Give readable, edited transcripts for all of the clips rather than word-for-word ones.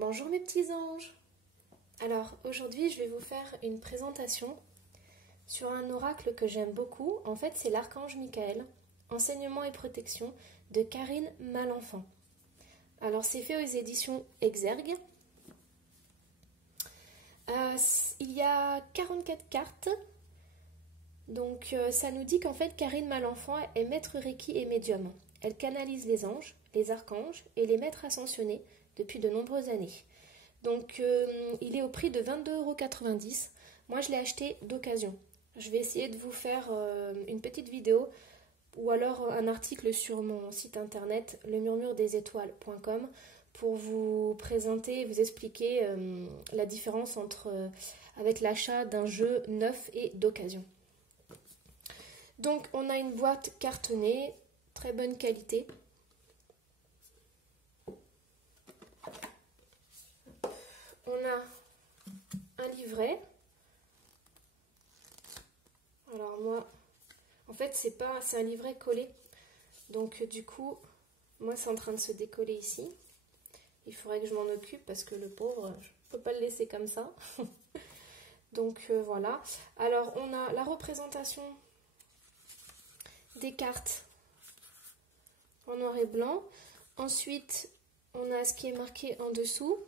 Bonjour mes petits anges. Alors aujourd'hui je vais vous faire une présentation sur un oracle que j'aime beaucoup. En fait c'est l'archange Michael, enseignement et protection de Karine Malenfant. Alors c'est fait aux éditions Exergue. Il y a 44 cartes. Donc ça nous dit qu'en fait Karine Malenfant est maître Reiki et médium. Elle canalise les anges, les archanges et les maîtres ascensionnés depuis de nombreuses années. Donc il est au prix de 22,90 €. Moi je l'ai acheté d'occasion. Je vais essayer de vous faire une petite vidéo ou alors un article sur mon site internet lemurmuredesétoiles.com pour vous présenter et vous expliquer la différence avec l'achat d'un jeu neuf et d'occasion. Donc on a une boîte cartonnée, très bonne qualité. On a un livret. Alors moi, en fait c'est un livret collé. Donc du coup, moi c'est en train de se décoller ici. Il faudrait que je m'en occupe parce que le pauvre, je ne peux pas le laisser comme ça. Donc voilà. Alors on a la représentation des cartes en noir et blanc. Ensuite, on a ce qui est marqué en dessous.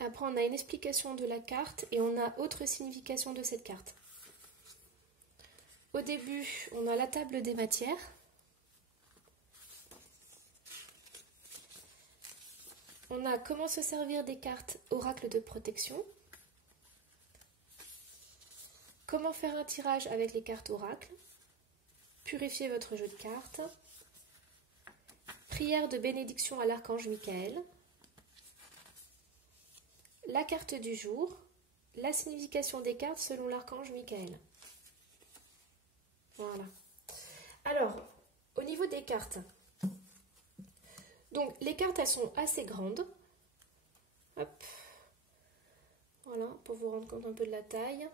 Après, on a une explication de la carte et on a autre signification de cette carte. Au début, on a la table des matières. On a comment se servir des cartes oracle de protection. Comment faire un tirage avec les cartes oracle. Purifier votre jeu de cartes. Prière de bénédiction à l'archange Michael. La carte du jour. La signification des cartes selon l'archange Michael. Voilà. Alors, au niveau des cartes. Donc, les cartes, elles sont assez grandes. Hop. Voilà, pour vous rendre compte un peu de la taille.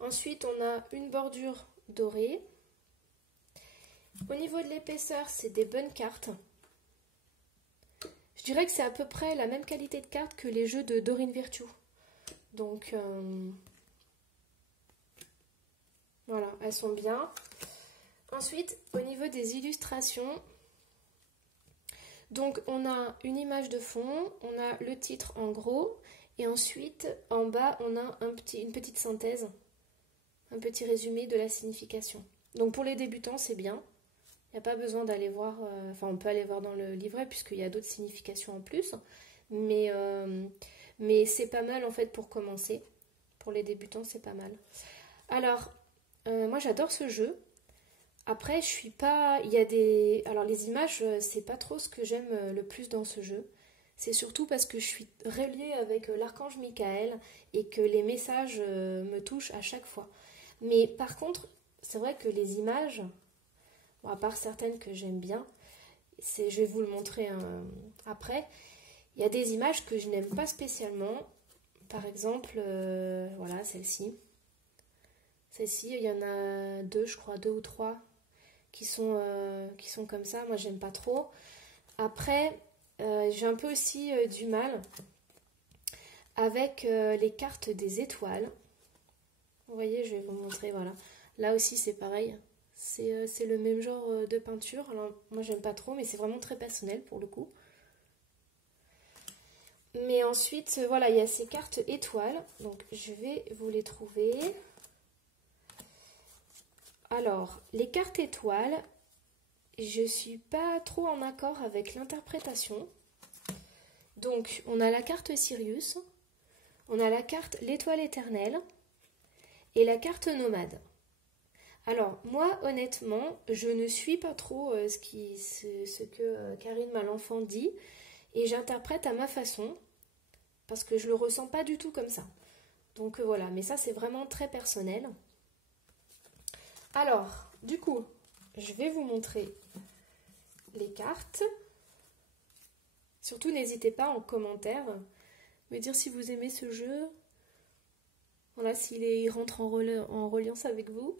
Ensuite, on a une bordure dorée. Au niveau de l'épaisseur, c'est des bonnes cartes. Je dirais que c'est à peu près la même qualité de cartes que les jeux de Dorine Virtue. Donc, voilà, elles sont bien. Ensuite, au niveau des illustrations, donc on a une image de fond, on a le titre en gros, et ensuite, en bas, on a une petite synthèse, un petit résumé de la signification. Donc pour les débutants, c'est bien. Il n'y a pas besoin d'aller voir, on peut aller voir dans le livret puisqu'il y a d'autres significations en plus, mais c'est pas mal en fait pour commencer. Pour les débutants, c'est pas mal. Alors, moi j'adore ce jeu. Après, je suis pas. Il y a des. Alors, les images, c'est pas trop ce que j'aime le plus dans ce jeu. C'est surtout parce que je suis reliée avec l'archange Michael et que les messages me touchent à chaque fois. Mais par contre, c'est vrai que les images. Bon, à part certaines que j'aime bien, je vais vous le montrer après. Il y a des images que je n'aime pas spécialement. Par exemple, voilà, celle-ci. Celle-ci, il y en a deux, je crois, deux ou trois qui sont comme ça. Moi, j'aime pas trop. Après, j'ai un peu aussi du mal avec les cartes des étoiles. Vous voyez, je vais vous montrer, voilà. Là aussi, c'est pareil. C'est le même genre de peinture. Alors, moi, j'aime pas trop, mais c'est vraiment très personnel pour le coup. Mais ensuite, voilà, il y a ces cartes étoiles. Donc, je vais vous les trouver. Alors, les cartes étoiles, je suis pas trop en accord avec l'interprétation. Donc, on a la carte Sirius, on a la carte l'étoile éternelle et la carte nomade. Alors, moi, honnêtement, je ne suis pas trop ce que Karine Malenfant dit et j'interprète à ma façon parce que je le ressens pas du tout comme ça. Donc voilà, mais ça, c'est vraiment très personnel. Alors, du coup, je vais vous montrer les cartes. Surtout, n'hésitez pas en commentaire me dire si vous aimez ce jeu. Voilà, il rentre en reliance avec vous.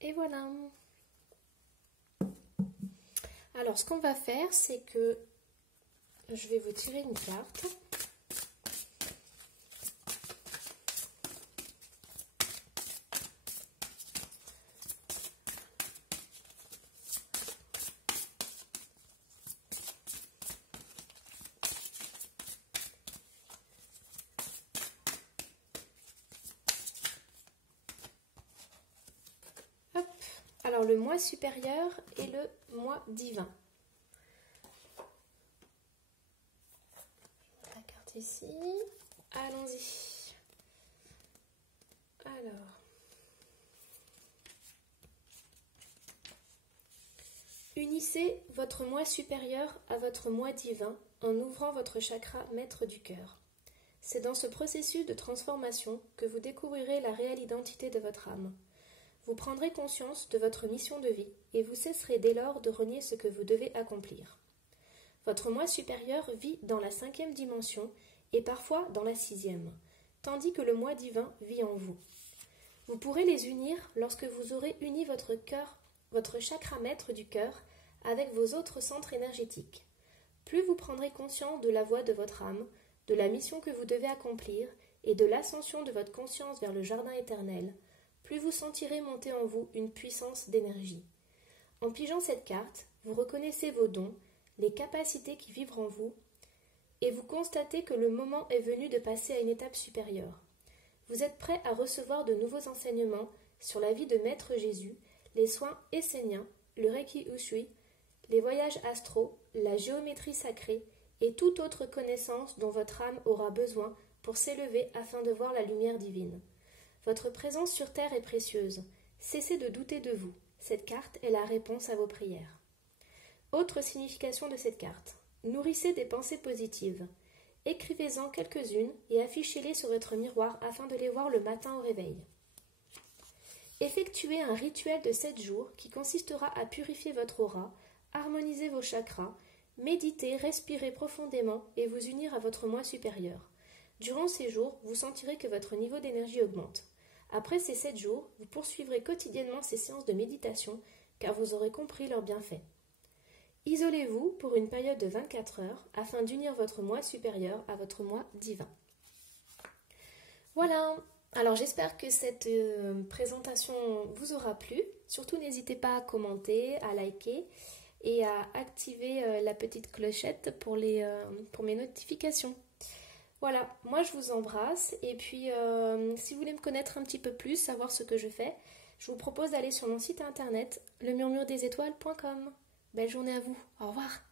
Et voilà. Alors, ce qu'on va faire, c'est que je vais vous tirer une carte. Hop. Alors, le moi supérieur et le moi divin. La carte ici. Allons-y. Alors. Unissez votre moi supérieur à votre moi divin en ouvrant votre chakra maître du cœur. C'est dans ce processus de transformation que vous découvrirez la réelle identité de votre âme. Vous prendrez conscience de votre mission de vie et vous cesserez dès lors de renier ce que vous devez accomplir. Votre moi supérieur vit dans la 5e dimension et parfois dans la 6e, tandis que le moi divin vit en vous. Vous pourrez les unir lorsque vous aurez uni votre cœur, votre chakra maître du cœur, avec vos autres centres énergétiques. Plus vous prendrez conscience de la voie de votre âme, de la mission que vous devez accomplir et de l'ascension de votre conscience vers le jardin éternel, plus vous sentirez monter en vous une puissance d'énergie. En pigeant cette carte, vous reconnaissez vos dons, les capacités qui vivent en vous, et vous constatez que le moment est venu de passer à une étape supérieure. Vous êtes prêt à recevoir de nouveaux enseignements sur la vie de Maître Jésus, les soins esséniens, le Reiki Ushui, les voyages astraux, la géométrie sacrée et toute autre connaissance dont votre âme aura besoin pour s'élever afin de voir la lumière divine. Votre présence sur Terre est précieuse. Cessez de douter de vous. Cette carte est la réponse à vos prières. Autre signification de cette carte. Nourrissez des pensées positives. Écrivez-en quelques-unes et affichez-les sur votre miroir afin de les voir le matin au réveil. Effectuez un rituel de 7 jours qui consistera à purifier votre aura, harmoniser vos chakras, méditer, respirer profondément et vous unir à votre moi supérieur. Durant ces jours, vous sentirez que votre niveau d'énergie augmente. Après ces 7 jours, vous poursuivrez quotidiennement ces séances de méditation car vous aurez compris leurs bienfaits. Isolez-vous pour une période de 24 heures afin d'unir votre moi supérieur à votre moi divin. Voilà, alors j'espère que cette présentation vous aura plu. Surtout n'hésitez pas à commenter, à liker et à activer la petite clochette pour mes notifications. Voilà, moi je vous embrasse et puis si vous voulez me connaître un petit peu plus, savoir ce que je fais, je vous propose d'aller sur mon site internet lemurmuredesétoiles.com. Belle journée à vous, au revoir.